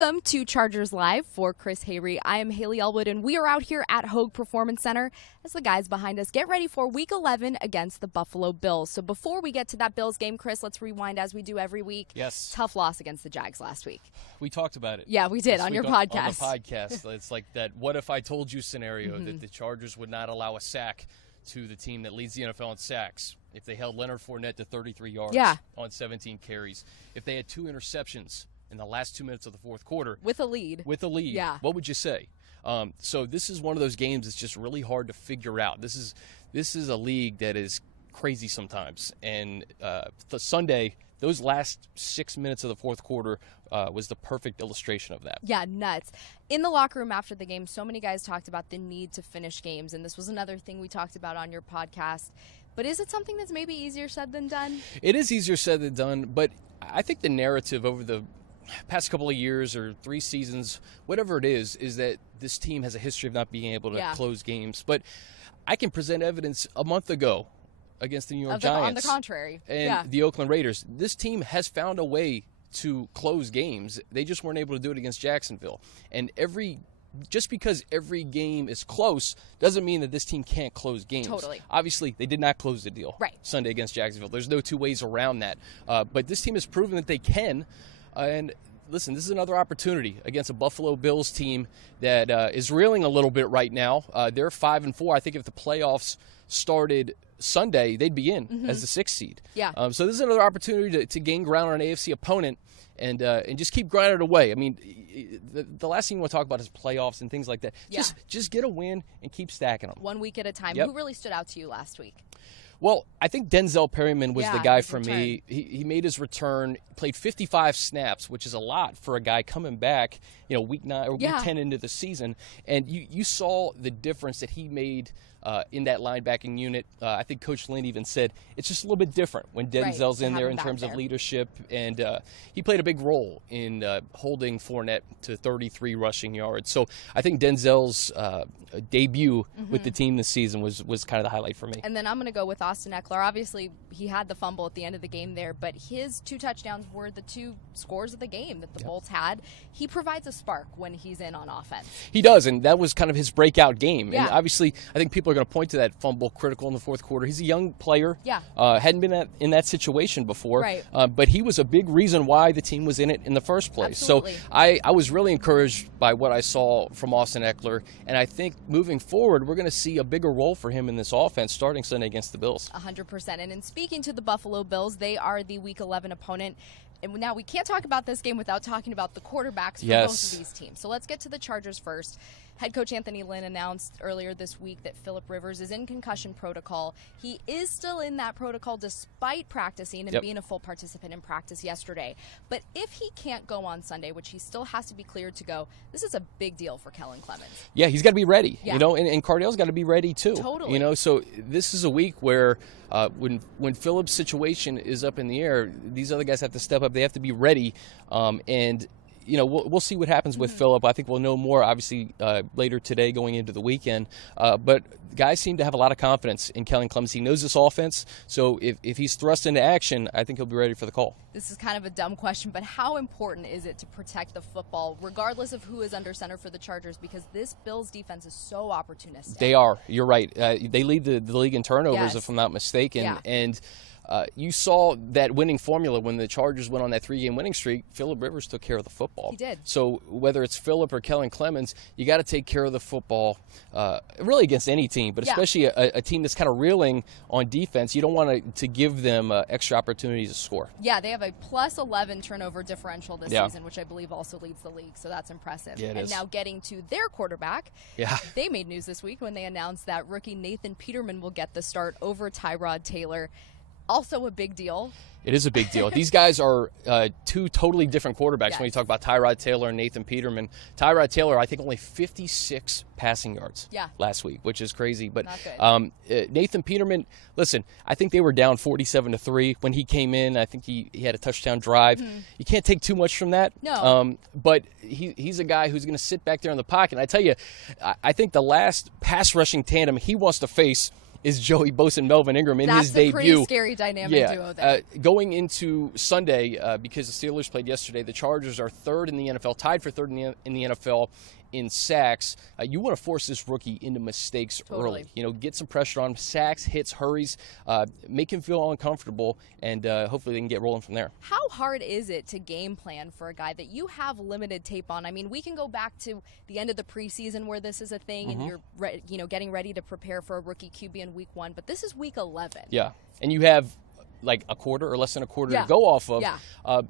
Welcome to Chargers Live. For Chris Hayre, I am Haley Elwood, and we are out here at Hogue Performance Center as the guys behind us get ready for Week 11 against the Buffalo Bills. So before we get to that Bills game, Chris, let's rewind as we do every week. Yes. Tough loss against the Jags last week. We talked about it. Yeah, we did on your podcast. On the podcast. It's like that what if I told you scenario that the Chargers would not allow a sack to the team that leads the NFL in sacks if they held Leonard Fournette to 33 yards on 17 carries. If they had 2 interceptions in the last 2 minutes of the fourth quarter. With a lead. Yeah. What would you say? So this is one of those games that's just really hard to figure out. This is a league that is crazy sometimes. And the Sunday, those last 6 minutes of the fourth quarter was the perfect illustration of that. Yeah, nuts. In the locker room after the game, so many guys talked about the need to finish games, and this was another thing we talked about on your podcast. But is it something that's maybe easier said than done? It is easier said than done, but I think the narrative over the past couple of years or 3 seasons, whatever it is that this team has a history of not being able to close games. But I can present evidence a month ago against the New York Giants. On the contrary. And the Oakland Raiders. This team has found a way to close games. They just weren't able to do it against Jacksonville. And just because every game is close doesn't mean that this team can't close games. Totally. Obviously, they did not close the deal Sunday against Jacksonville. There's no 2 ways around that. But this team has proven that they can. And listen, this is another opportunity against a Buffalo Bills team that is reeling a little bit right now. They're 5-4. I think if the playoffs started Sunday, they'd be in as the 6th seed. Yeah. So this is another opportunity to gain ground on an AFC opponent and just keep grinding it away. I mean, the last thing you want to talk about is playoffs and things like that. Just get a win and keep stacking them. 1 week at a time. Yep. Who really stood out to you last week? Well, I think Denzel Perryman was the guy for return. me. He made his return, played 55 snaps, which is a lot for a guy coming back, week 9 or week 10 into the season. And you saw the difference that he made in that linebacking unit. I think Coach Lynn even said it's just a little bit different when Denzel's in there in terms of leadership. And he played a big role in holding Fournette to 33 rushing yards. So I think Denzel's debut with the team this season was kind of the highlight for me. And then I'm going to go with Austin Eckler. Obviously, he had the fumble at the end of the game there, but his 2 touchdowns were the 2 scores of the game that the Bolts had. He provides a spark when he's in on offense. He does, and that was kind of his breakout game. Yeah. And obviously, I think people are going to point to that fumble critical in the fourth quarter. He's a young player. Yeah. Hadn't been in that situation before. Right. But he was a big reason why the team was in it in the first place. Absolutely. So I was really encouraged by what I saw from Austin Eckler, and I think moving forward, we're going to see a bigger role for him in this offense starting Sunday against the Bills. 100%. And in speaking to the Buffalo Bills, they are the Week 11 opponent. And now we can't talk about this game without talking about the quarterbacks for both of these teams. So let's get to the Chargers first. Head coach Anthony Lynn announced earlier this week that Philip Rivers is in concussion protocol. He is still in that protocol despite practicing and being a full participant in practice yesterday. But if he can't go on Sunday, which he still has to be cleared to go, this is a big deal for Kellen Clemens. Yeah, he's got to be ready, Yeah. and Cardale's got to be ready too. Totally. So this is a week where when Phillips' situation is up in the air, these other guys have to step up. They have to be ready, and we'll see what happens with Phillip. I think we'll know more, obviously, later today going into the weekend. But guys seem to have a lot of confidence in Kellen Clemens. He knows this offense, so if he's thrust into action, I think he'll be ready for the call. This is kind of a dumb question, but how important is it to protect the football, regardless of who is under center for the Chargers? Because this Bills defense is so opportunistic. They are. You're right. They lead the league in turnovers, if I'm not mistaken. Yeah. And you saw that winning formula when the Chargers went on that 3-game winning streak. Philip Rivers took care of the football. He did. So whether it's Philip or Kellen Clemens, you got to take care of the football, really against any team, but especially a team that's kind of reeling on defense. You don't want to give them extra opportunities to score. Yeah, they have a plus 11 turnover differential this season, which I believe also leads the league, so that's impressive. Yeah, it is. Now getting to their quarterback, they made news this week when they announced that rookie Nathan Peterman will get the start over Tyrod Taylor. Also a big deal. It is a big deal. These guys are 2 totally different quarterbacks when you talk about Tyrod Taylor and Nathan Peterman. Tyrod Taylor, I think, only 56 passing yards last week, which is crazy. But Nathan Peterman, listen, I think they were down 47-3 when he came in. I think he had a touchdown drive. You can't take too much from that. No. But he's a guy who's going to sit back there in the pocket. And I tell you, I think the last pass rushing tandem he wants to face is Joey Bosa and Melvin Ingram in his That's debut. a pretty scary dynamic duo there. Going into Sunday, because the Steelers played yesterday, the Chargers are third in the NFL, tied for third in the NFL in sacks. You want to force this rookie into mistakes early. Get some pressure on him, sacks, hits, hurries, make him feel uncomfortable, and hopefully they can get rolling from there. How hard is it to game plan for a guy that you have limited tape on? I mean, we can go back to the end of the preseason where this is a thing, and you're getting ready to prepare for a rookie QB in week 1, but this is week 11. Yeah, and you have like a quarter or less than a quarter to go off of. Yeah.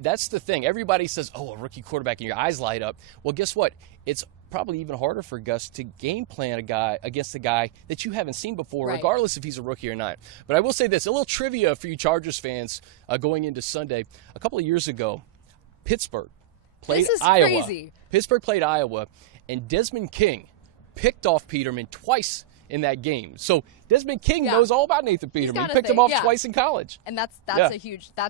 That's the thing. Everybody says, oh, a rookie quarterback, and your eyes light up. Well, guess what? It's probably even harder for Gus to game plan against a guy that you haven't seen before, regardless if he's a rookie or not. But I will say this, a little trivia for you Chargers fans going into Sunday. A couple of years ago, Pittsburgh played Iowa. This is crazy. Pittsburgh played Iowa, and Desmond King picked off Peterman twice in that game. So Desmond King knows all about Nathan Peterman. He picked him off twice in college. And that's a huge –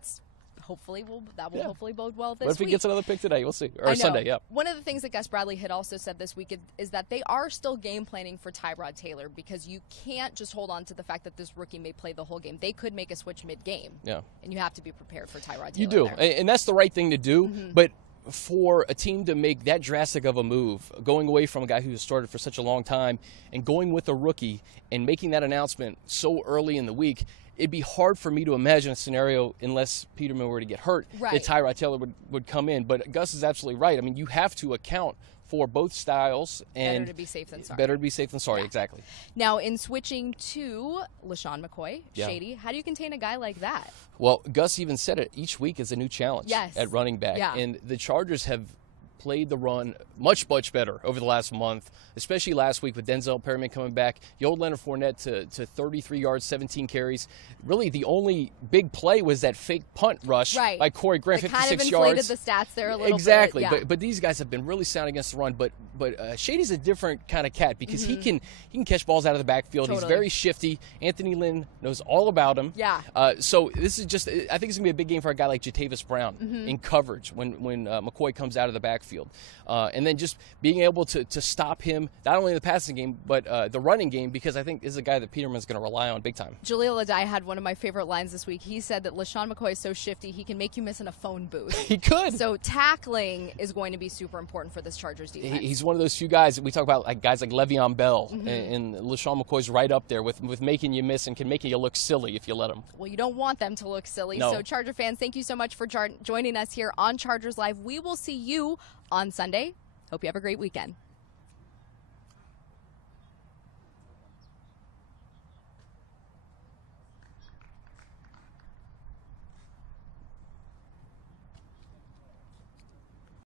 hopefully will hopefully bode well this week. What if he gets another pick today? We'll see. Or Sunday, yeah. One of the things that Gus Bradley had also said this week is that they are still game planning for Tyrod Taylor, because you can't just hold on to the fact that this rookie may play the whole game. They could make a switch mid-game. Yeah. And you have to be prepared for Tyrod Taylor. You do. And that's the right thing to do. But for a team to make that drastic of a move, going away from a guy who has started for such a long time and going with a rookie and making that announcement so early in the week, it'd be hard for me to imagine a scenario, unless Peterman were to get hurt, that Tyrod Taylor would come in. But Gus is absolutely right. I mean, you have to account for both styles. And better to be safe than sorry. Better to be safe than sorry, exactly. Now, in switching to LeSean McCoy, Shady, how do you contain a guy like that? Well, Gus even said it. Each week is a new challenge at running back. Yeah. And the Chargers have played the run much better over the last month, especially last week with Denzel Perryman coming back. The old Leonard Fournette to 33 yards, 17 carries. Really, the only big play was that fake punt rush by Corey Graham, 56 yards. Kind of inflated the stats there a little bit. Exactly. But these guys have been really sound against the run. But Shady's a different kind of cat, because he can catch balls out of the backfield. He's very shifty. Anthony Lynn knows all about him. Yeah. So this is just, I think it's going to be a big game for a guy like Jatavis Brown in coverage when McCoy comes out of the backfield. And then just being able to stop him, not only in the passing game, but the running game, because I think this is a guy that Peterman's going to rely on big time. Jaleel Adai had one of my favorite lines this week. He said that LeSean McCoy is so shifty, he can make you miss in a phone booth. He could. So tackling is going to be super important for this Chargers defense. He's one of those few guys, we talk about like guys like Le'Veon Bell, and LeSean McCoy's right up there with making you miss and can make you look silly if you let him. Well, you don't want them to look silly. No. So Charger fans, thank you so much for joining us here on Chargers Live. We will see you on Sunday. Hope you have a great weekend.